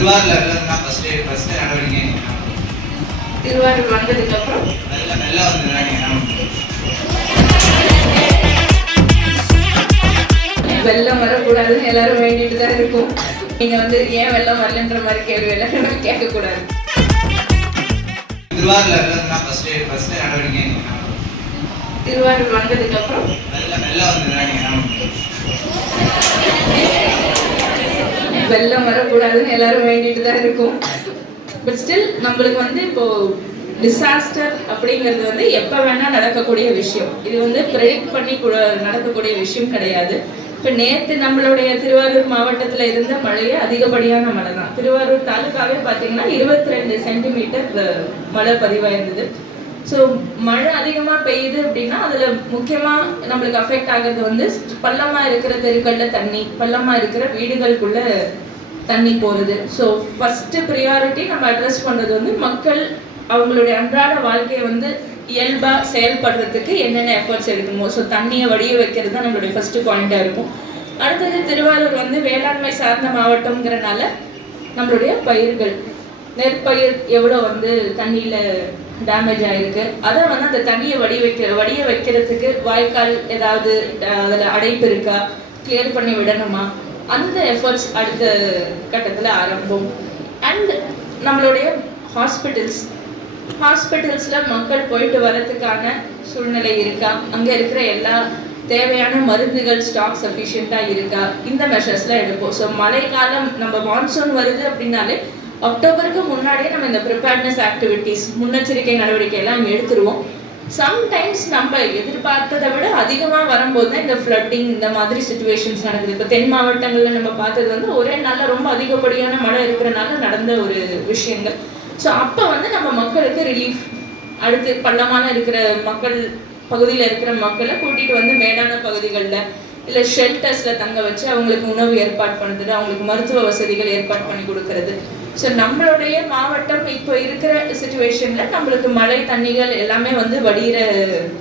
திருவாரூர்ல இருந்ததுன்னா ஃபர்ஸ்ட் நடவடிக்கை திருவாரூர் வந்ததுக்கு அப்புறம் நல்லா வந்ததுன்னா நீங்க என்ன வெள்ளம் வரக்கூடாதுன்னு எல்லாரும் வேண்டிட்டு தான் இருக்கும். நீங்க ஏன் வெள்ளம் வரலன்ற மாதிரி கேள்வி எல்லாரும் கேட்கக்கூடாது. திருவாரூர்ல இருந்ததுன்னா ஃபர்ஸ்ட் நடவடிக்கை திருவாரூர் வந்ததுக்கு அப்புறம் நல்லா வந்ததுன்னா நீங்க என்ன வெள்ளம் வரக்கூடாதுன்னு எல்லாரும் வேண்டிட்டு தான் இருக்கும். பட் ஸ்டில் நம்மளுக்கு இப்போ டிசாஸ்டர் அப்படிங்கிறது எப்போ வேணால் நடக்கக்கூடிய விஷயம். இது ப்ரெடிக்ட் பண்ணி நடக்கக்கூடிய விஷயம் கிடையாது. இப்போ நேற்று நம்மளுடைய திருவாரூர் மாவட்டத்தில் இருந்த மழையே அதிகப்படியான மழை தான். திருவாரூர் தாலுக்காவே பார்த்தீங்கன்னா 22 சென்டிமீட்டர் மழை பதிவாயிருந்தது. ஸோ மழை அதிகமாக பெய்யுது அப்படின்னா அதில் முக்கியமாக நம்மளுக்கு அஃபெக்ட் ஆகிறது பள்ளமாக இருக்கிற தெருக்களில் தண்ணி, பள்ளமாக இருக்கிற வீடுகளுக்குள்ள தண்ணி போகிறது. ஸோ ஃபஸ்ட்டு ப்ரியாரிட்டி நம்ம அட்ரஸ் பண்ணுறது மக்கள் அவங்களுடைய அன்றாட வாழ்க்கையை இயல்பாக செயல்படுறதுக்கு என்னென்ன எஃபர்ட்ஸ் எடுக்கணுமோ. ஸோ தண்ணியை வடிய வைக்கிறது தான் நம்மளுடைய ஃபஸ்ட்டு பாயிண்ட்டாக இருக்கும். அடுத்தது திருவாரூர் வேளாண்மை சார்ந்த மாவட்டம்ங்கிறனால நம்மளுடைய பயிர்கள், நெற்பயிர் எவ்வளோ தண்ணியில் டேமேஜ் ஆகிருக்கு, அதை அந்த தண்ணியை வடிய வைக்கிறதுக்கு வாய்க்கால் ஏதாவது அதில் அடைப்பு இருக்கா, கிளியர் பண்ணி விடணுமா, அந்த எஃபர்ட்ஸ் அடுத்த கட்டத்தில் ஆரம்பம். அண்ட் நம்மளுடைய ஹாஸ்பிட்டல்ஸில் மக்கள் போயிட்டு வரதுக்கான சூழ்நிலை இருக்கா, அங்கே இருக்கிற எல்லா தேவையான மருந்துகள் ஸ்டாக் சஃபிஷியண்ட்டாக இருக்கா, இந்த மெஷர்ஸ்லாம் எடுப்போம். ஸோ மழைக்காலம் நம்ம மான்சூன் வருது அப்படின்னாலே அக்டோபருக்கு முன்னாடியே நம்ம இந்த ப்ரிப்பேர்ட்னஸ் ஆக்டிவிட்டீஸ், முன்னெச்சரிக்கை நடவடிக்கை எல்லாம் எடுத்துருவோம். சம்டைம்ஸ் நம்ம எதிர்பார்த்ததை விட அதிகமாக வரும்போது தான் இந்த ஃப்ளட்டிங் இந்த மாதிரி சுச்சுவேஷன்ஸ் நடக்குது. இப்போ தென் மாவட்டங்களில் நம்ம பார்த்தது ஒரே நாளில் ரொம்ப அதிகப்படியான மழை இருக்கிறனால நடந்த ஒரு விஷயங்கள். ஸோ அப்போ நம்ம மக்களுக்கு ரிலீஃப், அடுத்து பள்ளமான இருக்கிற பகுதியில் இருக்கிற மக்களை கூட்டிகிட்டு மேடான பகுதிகளில் இல்லை ஷெல்டர்ஸில் தங்க வச்சு அவங்களுக்கு உணவு ஏற்பாடு பண்ணுறது, அவங்களுக்கு மருத்துவ வசதிகள் ஏற்பாடு பண்ணி கொடுக்கறது. ஸோ நம்மளுடைய மாவட்டம் இப்போ இருக்கிற சுச்சுவேஷனில் நம்மளுக்கு மழை தண்ணிகள் எல்லாமே வடிகிற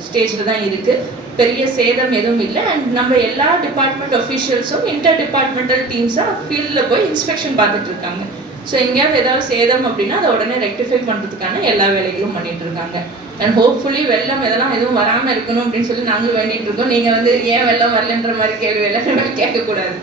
ஸ்டேஜில் தான் இருக்குது. பெரிய சேதம் எதுவும் இல்லை. அண்ட் நம்ம எல்லா டிபார்ட்மெண்ட் அஃபீஷியல்ஸும் இன்டர் டிபார்ட்மெண்டல் டீம்ஸாக ஃபீல்டில் போய் இன்ஸ்பெக்ஷன் பார்த்துட்டு இருக்காங்க. ஸோ எங்கேயாவது ஏதாவது சேதம் அப்படின்னா அதை உடனே ரெக்டிஃபை பண்ணுறதுக்கான எல்லா வேலைகளும் பண்ணிட்டு இருக்காங்க. அண்ட் ஹோப்ஃபுல்லி வெள்ளம் எதுவும் வராமல் இருக்கணும் அப்படின்னு சொல்லி நாங்களும் வேண்டிட்டு இருக்கோம். நீங்கள் ஏன் வெள்ளம் வரலன்ற மாதிரி கேள்வி எல்லாரும் கேட்கக்கூடாது.